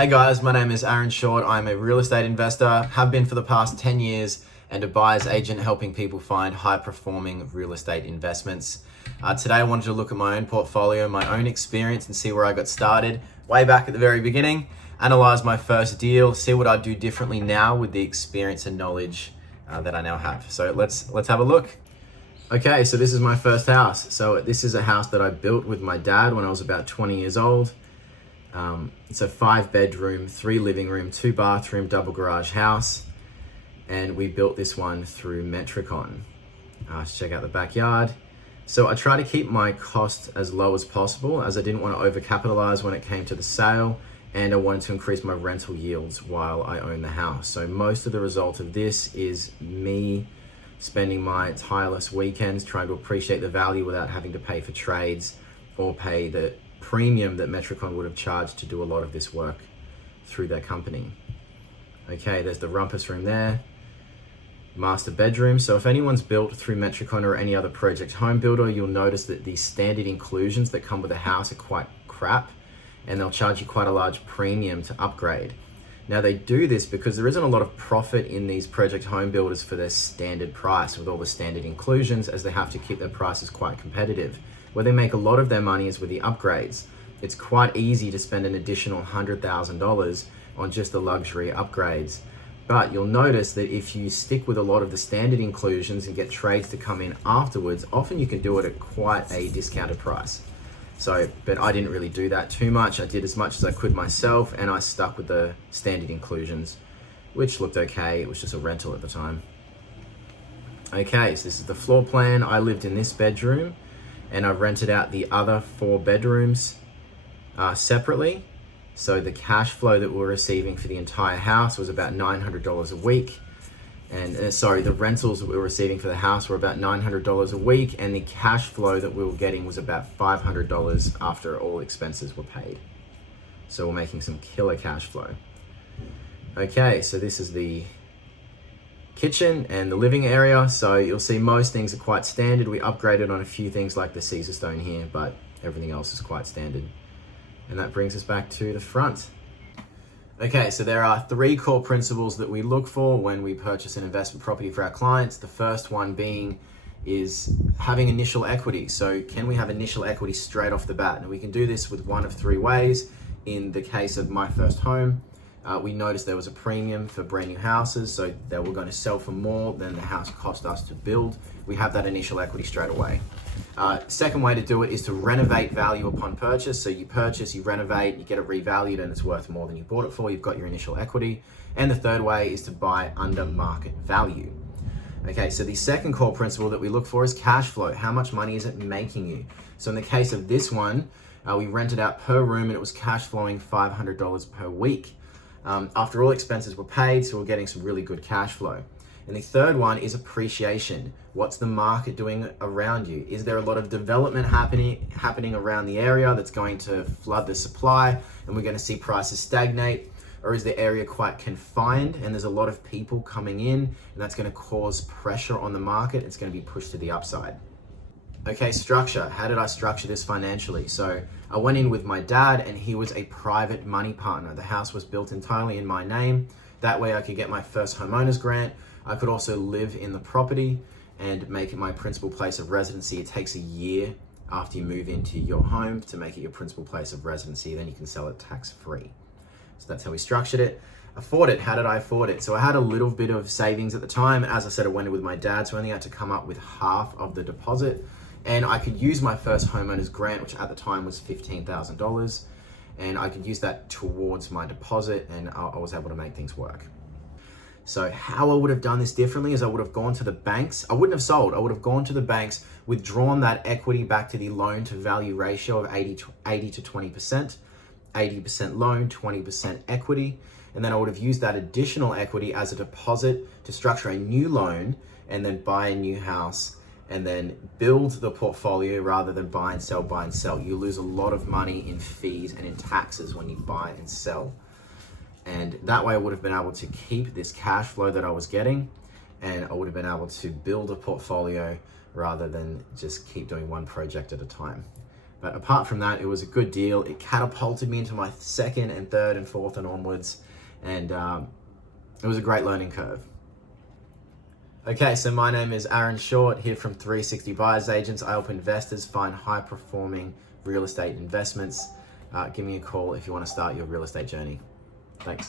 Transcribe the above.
Hey guys, my name is Aaron Short. I'm a real estate investor, have been for the past 10 years, and a buyer's agent helping people find high-performing real estate investments. Today I wanted to look at my own portfolio, my own experience, and see where I got started way back at the very beginning, analyze my first deal, see what I'd do differently now with the experience and knowledge that I now have. So let's have a look. Okay, so this is my first house. So this is a house that I built with my dad when I was about 20 years old. It's a 5-bedroom, 3 living room, 2 bathroom, double garage house. And we built this one through Metricon. Let's check out the backyard. So I try to keep my cost as low as possible, as I didn't want to overcapitalize when it came to the sale, and I wanted to increase my rental yields while I own the house. So most of the result of this is me spending my tireless weekends trying to appreciate the value without having to pay for trades or pay the premium that Metricon would have charged to do a lot of this work through their company. Okay, there's the rumpus room there. Master bedroom. So if anyone's built through Metricon or any other project home builder, you'll notice that the standard inclusions that come with a house are quite crap, and they'll charge you quite a large premium to upgrade. Now they do this because there isn't a lot of profit in these project home builders for their standard price with all the standard inclusions, as they have to keep their prices quite competitive. Where they make a lot of their money is with the upgrades. It's quite easy to spend an additional $100,000 on just the luxury upgrades. But you'll notice that if you stick with a lot of the standard inclusions and get trades to come in afterwards, often you can do it at quite a discounted price. But I didn't really do that too much. I did as much as I could myself, and I stuck with the standard inclusions, which looked okay. It was just a rental at the time. Okay, so this is the floor plan. I lived in this bedroom, and I rented out the other 4 bedrooms separately. So the cash flow that we're receiving for the entire house was about $900 a week. And the rentals that we were receiving for the house were about $900 a week, and the cash flow that we were getting was about $500 after all expenses were paid. So we're making some killer cash flow. Okay, so this is the kitchen and the living area. So you'll see most things are quite standard. We upgraded on a few things like the Caesar stone here, but everything else is quite standard. And that brings us back to the front. Okay, so there are 3 core principles that we look for when we purchase an investment property for our clients. The first one being is having initial equity. So can we have initial equity straight off the bat? And we can do this with one of 3 ways. In the case of my first home, we noticed there was a premium for brand new houses, so they were going to sell for more than the house cost us to build. We have that initial equity straight away. Second way to do it is to renovate value upon purchase. So you purchase, you renovate, you get it revalued, and it's worth more than you bought it for. You've got your initial equity. And the third way is to buy under market value. Okay, so the second core principle that we look for is cash flow. How much money is it making you? So in the case of this one, we rented out per room, and it was cash flowing $500 per week. After all expenses were paid, so we're getting some really good cash flow. And the third one is appreciation. What's the market doing around you? Is there a lot of development happening around the area that's going to flood the supply and we're going to see prices stagnate? Or is the area quite confined and there's a lot of people coming in, and that's going to cause pressure on the market? It's going to be pushed to the upside. Okay, structure. How did I structure this financially? So I went in with my dad, and he was a private money partner. The house was built entirely in my name. That way I could get my first homeowner's grant. I could also live in the property and make it my principal place of residency. It takes a year after you move into your home to make it your principal place of residency. Then you can sell it tax-free. So that's how we structured it. Afford it. How did I afford it? So I had a little bit of savings at the time. As I said, I went in with my dad, so I only had to come up with half of the deposit. And I could use my first homeowner's grant, which at the time was $15,000. And I could use that towards my deposit, and I was able to make things work. So how I would have done this differently is I would have gone to the banks. I wouldn't have sold. I would have gone to the banks, withdrawn that equity back to the loan to value ratio of 80 to 20%, 80% loan, 20% equity. And then I would have used that additional equity as a deposit to structure a new loan and then buy a new house and then build the portfolio rather than buy and sell, buy and sell. You lose a lot of money in fees and in taxes when you buy and sell. And that way I would have been able to keep this cash flow that I was getting, and I would have been able to build a portfolio rather than just keep doing one project at a time. But apart from that, it was a good deal. It catapulted me into my second and third and fourth and onwards. And it was a great learning curve. Okay, so my name is Aaron Short here from 360 Buyers Agents. I help investors find high performing real estate investments. Give me a call if you want to start your real estate journey. Thanks.